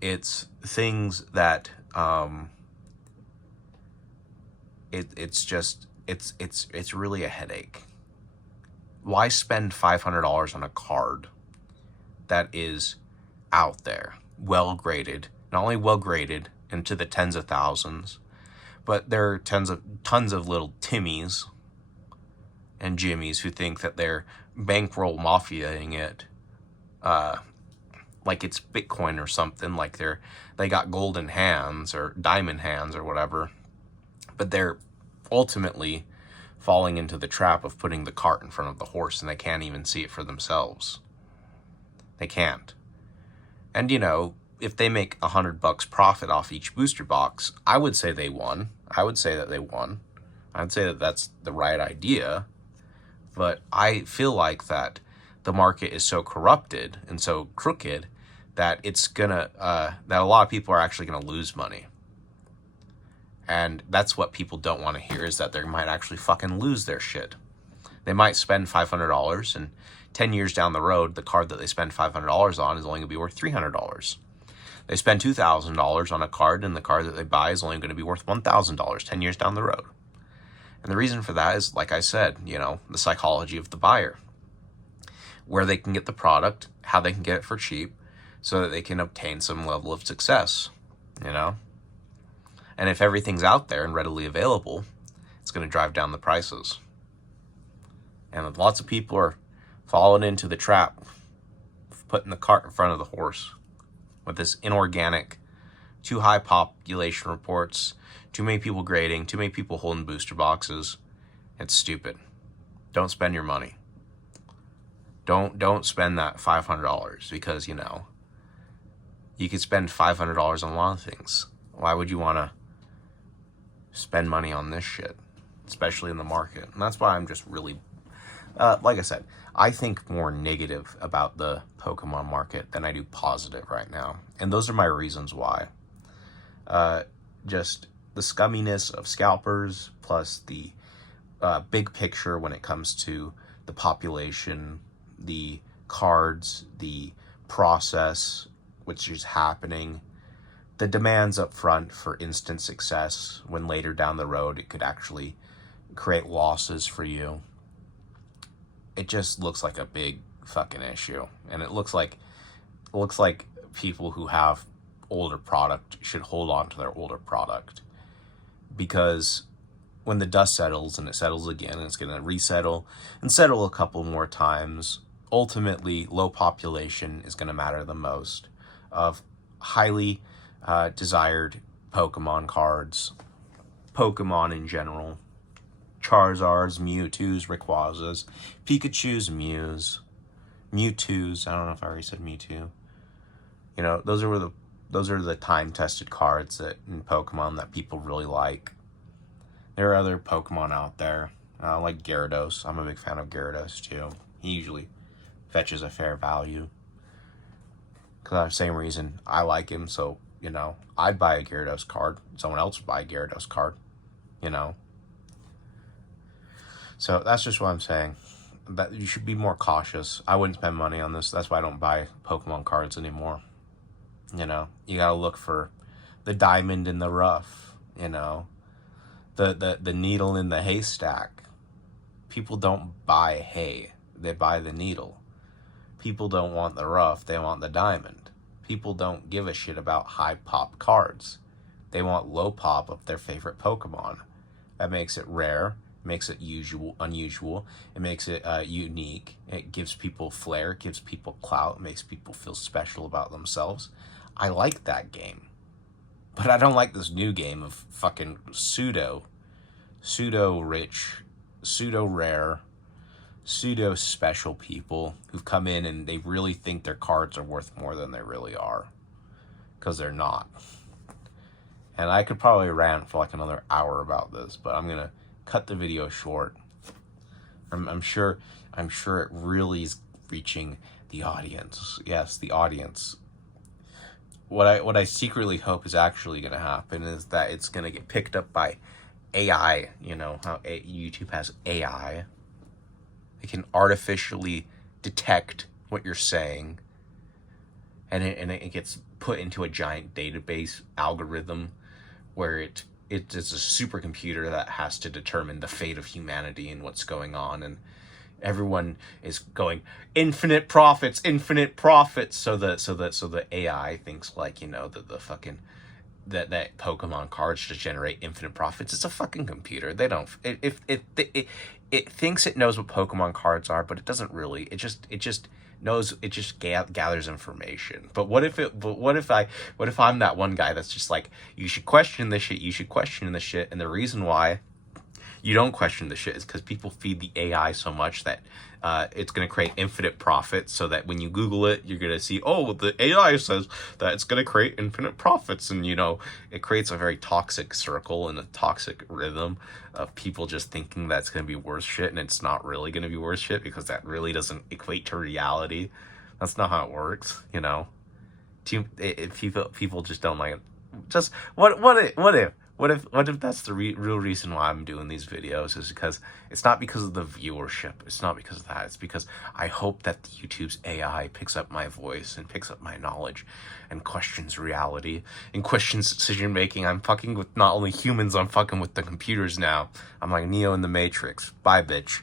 it's things that it's really a headache. Why spend $500 on a card that is out there, well graded, not only well graded into the tens of thousands, but there are tons of little Timmies and Jimmies who think that they're bankroll mafiaing it, like it's Bitcoin or something, like they got golden hands or diamond hands or whatever, but they're ultimately falling into the trap of putting the cart in front of the horse, and they can't even see it for themselves. They can't. And if they make $100 profit off each booster box, I would say they won. I would say that they won. I'd say that that's the right idea. But I feel like that the market is so corrupted and so crooked that it's gonna that a lot of people are actually gonna lose money. And that's what people don't want to hear, is that they might actually fucking lose their shit. They might spend $500, and 10 years down the road, the card that they spend $500 on is only going to be worth $300. They spend $2,000 on a card, and the card that they buy is only going to be worth $1,000 10 years down the road. And the reason for that is, like I said, the psychology of the buyer. Where they can get the product, how they can get it for cheap, so that they can obtain some level of success, And if everything's out there and readily available, it's going to drive down the prices. And lots of people are falling into the trap of putting the cart in front of the horse with this inorganic, too high population reports, too many people grading, too many people holding booster boxes. It's stupid. Don't spend your money. Don't spend that $500 because, you could spend $500 on a lot of things. Why would you want to spend money on this shit, especially in the market? And that's why I'm just really, like I said, I think more negative about the Pokemon market than I do positive right now. And those are my reasons why. Just the scumminess of scalpers, plus the big picture when it comes to the population, the cards, the process, which is happening, the demands up front for instant success, when later down the road it could actually create losses for you. It just looks like a big fucking issue. And it looks like people who have older product should hold on to their older product. Because when the dust settles, and it settles again, and it's going to resettle and settle a couple more times, ultimately low population is going to matter the most of highly desired Pokemon cards, Pokemon in general, Charizards, Mewtwo's, Rayquazas, Pikachu's, Mewtwo's. I don't know if I already said Mewtwo. Those are the time-tested cards that in Pokemon that people really like. There are other Pokemon out there, like Gyarados. I'm a big fan of Gyarados too. He usually fetches a fair value. Because the same reason I like him, so, I'd buy a Gyarados card. Someone else would buy a Gyarados card, So that's just what I'm saying. That you should be more cautious. I wouldn't spend money on this. That's why I don't buy Pokemon cards anymore. You gotta look for the diamond in the rough, the needle in the haystack. People don't buy hay. They buy the needle. People don't want the rough, they want the diamond. People don't give a shit about high pop cards. They want low pop of their favorite Pokemon. That makes it rare, makes it unusual, it makes it unique. It gives people flair, it gives people clout, it makes people feel special about themselves. I like that game. But I don't like this new game of fucking pseudo rich, pseudo rare, pseudo special people who've come in and they really think their cards are worth more than they really are, because they're not. And I could probably rant for like another hour about this, but I'm gonna cut the video short. I'm sure it really is reaching the audience. Yes, the audience. What I secretly hope is actually gonna happen is that it's gonna get picked up by AI. How YouTube has AI. It can artificially detect what you're saying and it gets put into a giant database algorithm where it is a supercomputer that has to determine the fate of humanity and what's going on, and everyone is going infinite profits, infinite profits. So the AI thinks like, you know, the fucking that Pokemon cards just generate infinite profits. It's a fucking computer. They don't it thinks it knows what Pokemon cards are, but it doesn't really. It just knows. It just gathers information. But what if I'm that one guy that's just like, you should question this shit. You should question this shit. And the reason why you don't question the shit is because people feed the AI so much that it's going to create infinite profits, so that when you Google it, you're going to see, oh, the AI says that it's going to create infinite profits. And, you know, it creates a very toxic circle and a toxic rhythm of people just thinking that's going to be worth shit, and it's not really going to be worth shit, because that really doesn't equate to reality. That's not how it works, you know? People just don't like it. Just, what if that's the real reason why I'm doing these videos, is because it's not because of the viewership. It's not because of that. It's because I hope that YouTube's AI picks up my voice and picks up my knowledge and questions reality and questions decision making. I'm fucking with not only humans, I'm fucking with the computers now. I'm like Neo in the Matrix. Bye, bitch.